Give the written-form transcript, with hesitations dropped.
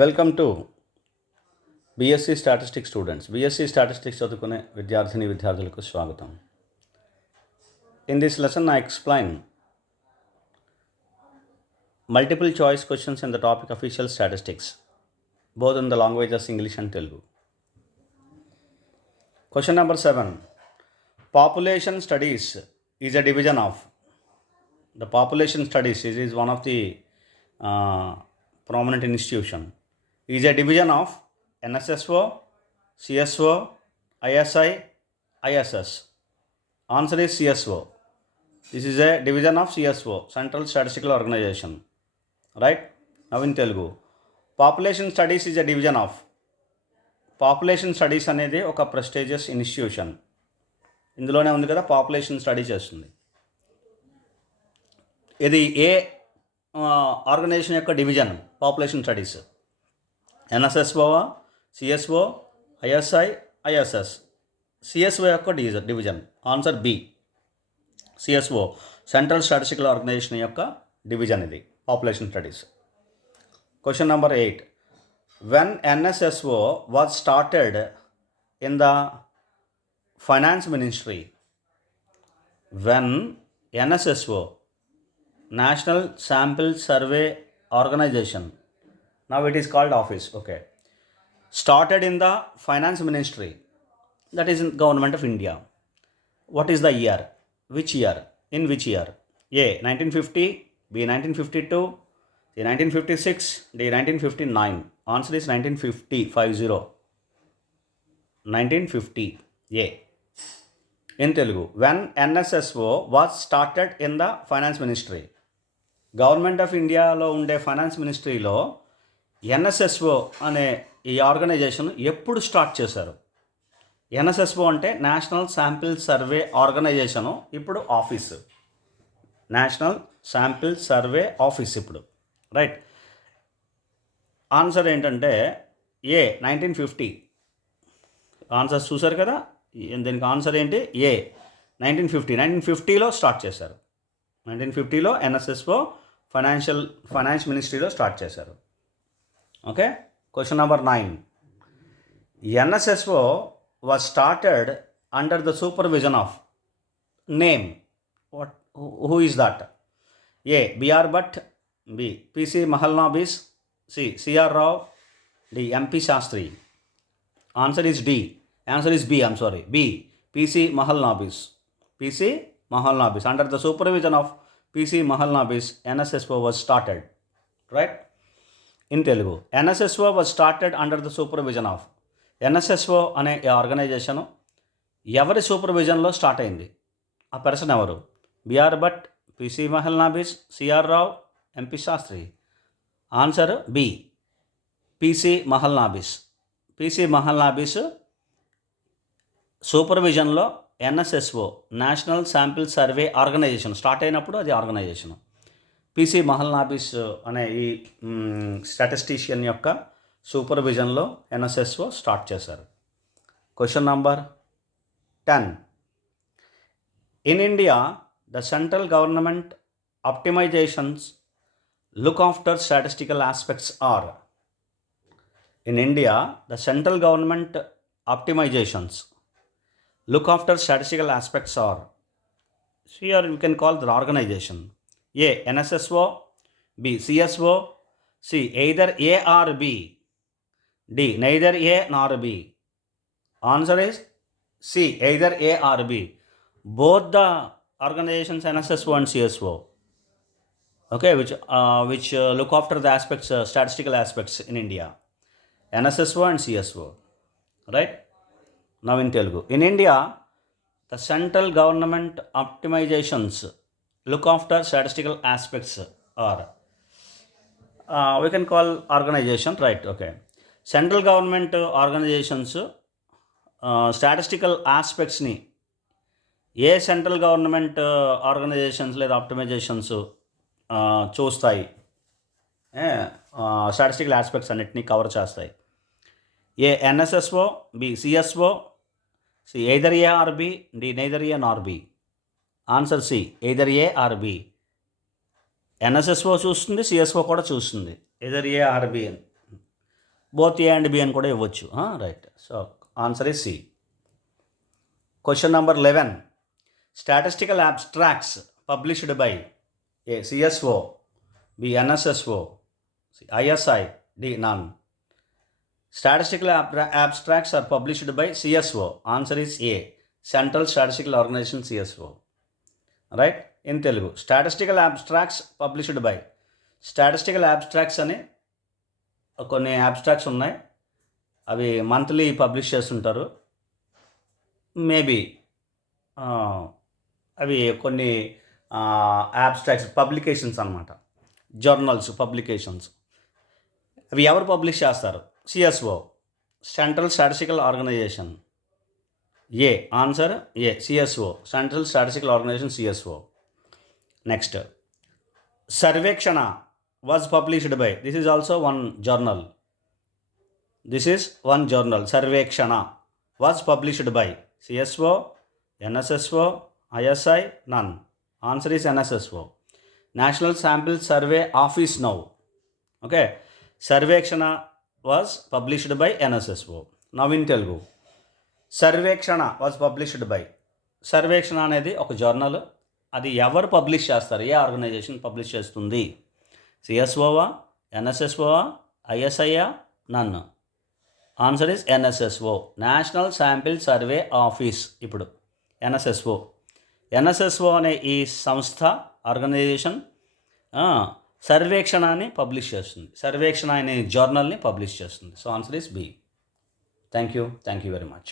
Welcome to BSc statistics students. BSc statistics చదువుకునే విద్యార్థులకు స్వాగతం. In this lesson I explain multiple choice questions in the topic official statistics, both in the languages English and Telugu. Question number 7. Population studies is a division of. The population studies is one of the prominent institution. Is a division of NSSO, CSO, ISI, ISS. Answer is CSO. This is a division of CSO, Central Statistical Organization. Right? Now in Telugu. Population studies is a division of. Population studies అనేది ఒక prestigious institution. ఇందులోనే ఉంది కదా, population study చేస్తుంది. ఇది ఏ organization యొక్క division? Population studies. NSSO, CSO, ISI, ISS. CSO యొక్క division. Answer B, CSO, central statistical organization యొక్క డివిజన్ ఇది population studies. Question number 8. When NSSO was started in the Finance Ministry, when NSSO, National Sample Survey Organization, now it is called office, okay, started in the Finance Ministry, that is in Government of India. What is the year? Which year? In which year? A. 1950, B. 1952, C. 1956, D. 1959. Answer is 1950. 1950. A. In Telugu, when NSSO was started in the Finance Ministry. Government of ఇండియాలో ఉండే ఫైనాన్స్ మినిస్ట్రీలో ఎన్ఎస్ఎస్ఓ అనే ఈ ఆర్గనైజేషన్ ఎప్పుడు స్టార్ట్ చేశారు? ఎన్ఎస్ఎస్ఓ అంటే national sample survey organisation, ఇప్పుడు office. National sample survey office ఇప్పుడు. రైట్. ఆన్సర్ ఏంటంటే ఏ, 1950. ఆన్సర్స్ చూసారు కదా, దీనికి ఆన్సర్ ఏంటి? ఏ, 1950. 1950లో స్టార్ట్ చేశారు. 1950లో ఎన్ఎస్ఎస్ఓ ఫైనాన్స్ మినిస్ట్రీలో స్టార్ట్ చేశారు. Okay. Question number 9. NSSO was started under the supervision of. Name. What, who is that? A, BR Bhat, B, PC Mahalanobis, C. C.R. Rao, D. M.P. Shastri. Answer is D. Answer is B. I'm sorry. B. P.C. Mahalnabis. P.C. Mahalnabis. Under the supervision of P.C. Mahalnabis, NSSO was started. Right? In Telugu, NSSO was started under the supervision of. NSSO అనే organization ఎవరి సూపర్విజన్లో start అయింది? ఆ person ఎవరు? BR Bhat, PC Mahalanobis, CR Rao, MP Shastri. Answer B, PC Mahalanobis. PC Mahalanobis సూపర్విజన్లో NSSO, national sample survey organization start అయినప్పుడు అది organization. PC Mahalanobis అనే ఈ స్టాటిస్టిషియన్ యొక్క సూపర్విజన్లో ఎన్ఎస్ఎస్ఓ స్టార్ట్ చేశారు. Question number 10. In India the central government optimizations look after statistical aspects are. In India, the central government optimizations look after statistical aspects are. Here you can call the organization. A. NSSO, B. CSO, C. Either A or B, D. Neither A nor B. Answer is C. Either A or B. Both the organizations NSSO and CSO. Okay, which look after the aspects, statistical aspects in India. NSSO and CSO. Right? Now in Telugu. In India, the central government optimizations look after statistical aspects are. We can call organization, right? Okay. Central government organizations statistical aspects ni ఏ central government organizations లేదా optimizations చూస్తాయి, statistical aspects అన్నిటినీ cover చేస్తాయి. A, NSSO, B, CSO, C. Either A or B, D. Neither A nor B. Answer C, either A or B. NSSO చూస్తుంది, CSO కూడా చూస్తుంది. Either A or B అని. Both A and B అని కూడా ఇవ్వచ్చు. Right. So answer is C. Question number 11. Statistical abstracts published by A CSO, B NSSO, ISI, D none. Statistical abstracts are published by CSO. Answer is A. Central Statistical Organization, CSO. Right? In Telugu. Statistical abstracts published by. Statistical abstracts అని కొన్ని abstracts ఉన్నాయి. అవి monthly publish చేస్తుంటారు. మేబీ అవి కొన్ని abstracts publications అన్నమాట. Journals, publications. అవి ఎవరు పబ్లిష్ చేస్తారు? CSO, central statistical organisation. A answer A, CSO, central statistical organisation, CSO. Next, Sarvekshana was published by. This is also one journal. Sarvekshana was published by CSO, NSSO, ISI, none. Answer is NSSO. National sample survey office now. Okay. Sarvekshana was published by NSSO. Now in Telugu. Sarvekshana was published by. Sarvekshana అనేది ఒక జర్నల్. అది ఎవరు publish చేస్తారు? ఏ organization publish చేస్తుంది? సిఎస్ఓవా, ఎన్ఎస్ఎస్ఓవా, ఐఎస్ఐయా, none. Answer is NSSO, national sample survey office. ఇప్పుడు ఎన్ఎస్ఎస్ఓ అనే ఈ సంస్థ, ఆర్గనైజేషన్ సర్వేక్షణని పబ్లిష్ చేస్తుంది. సర్వేక్షణ అనే జర్నల్ని పబ్లిష్ చేస్తుంది. So answer is B. Thank you very much.